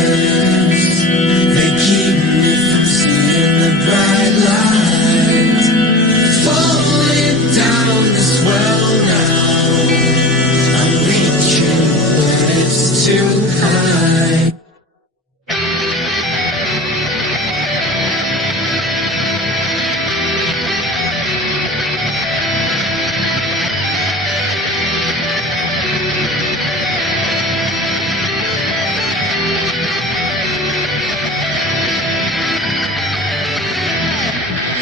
useless. They keep me from seeing the bright light. Falling down this well now. I'm reaching, but it's too high.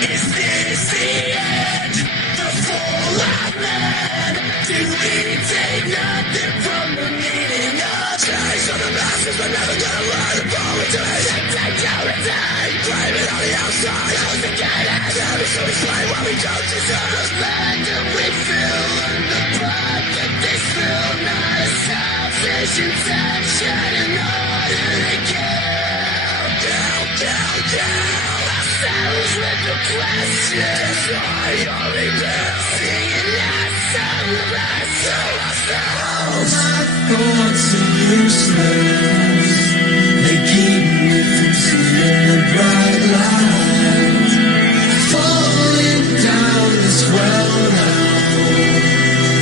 Is this the end? The fallout man? Did we take nothing from the meaning of days of the masses? We're never gonna learn the poetry. Take down and die, blame it on the outside. Close the gate and never should explain why we don't deserve the land that we feel and the blood that they spill. Not a selfish intention in order to kill. Ourselves with the question. Destroy your rebuild. Singing that sunrise to ourselves. My thoughts are useless. They keep me from seeing the bright light. Falling down this well now.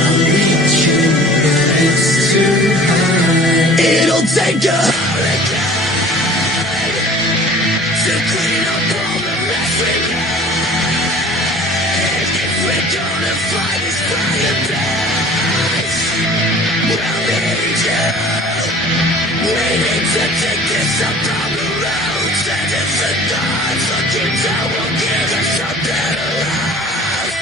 I'm reaching, but it's too high. It'll take a hurricane to clean up all the mess we made. If we're gonna fight this fire base, we'll need you. We need to take this up on the road. Send it to thoughts, looking down will give us a better life.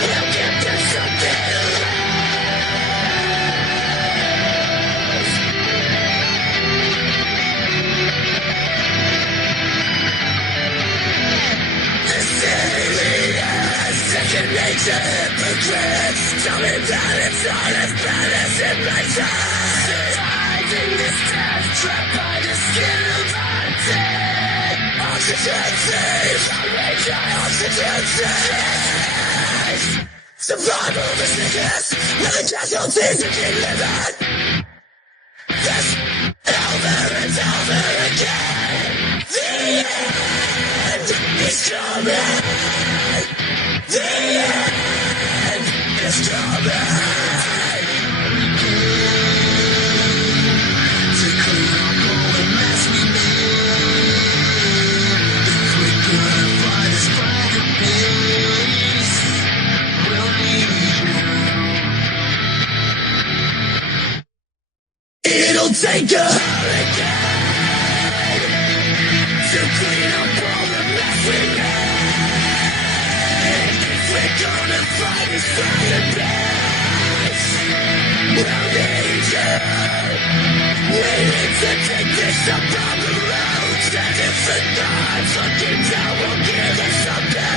We'll give us a better life. The city leaders, second nature hypocrites. Tell me that it's not as bad as it might sound. Surviving this death trap by the skin of our dead. Oxygen saves, outrage, oxygen saves. Survival of the sickness, with the casualties we keep living. This over and over again. The end is coming. The end is coming. To clean up all the mess we made. If we're gonna fight this fire peace, we'll need you. It'll take a hurricane to clean up all the mess we made. If we're gonna fight this fire base, we'll need you. We need to take this up on the road. Stand it for thoughts, looking down will give us something.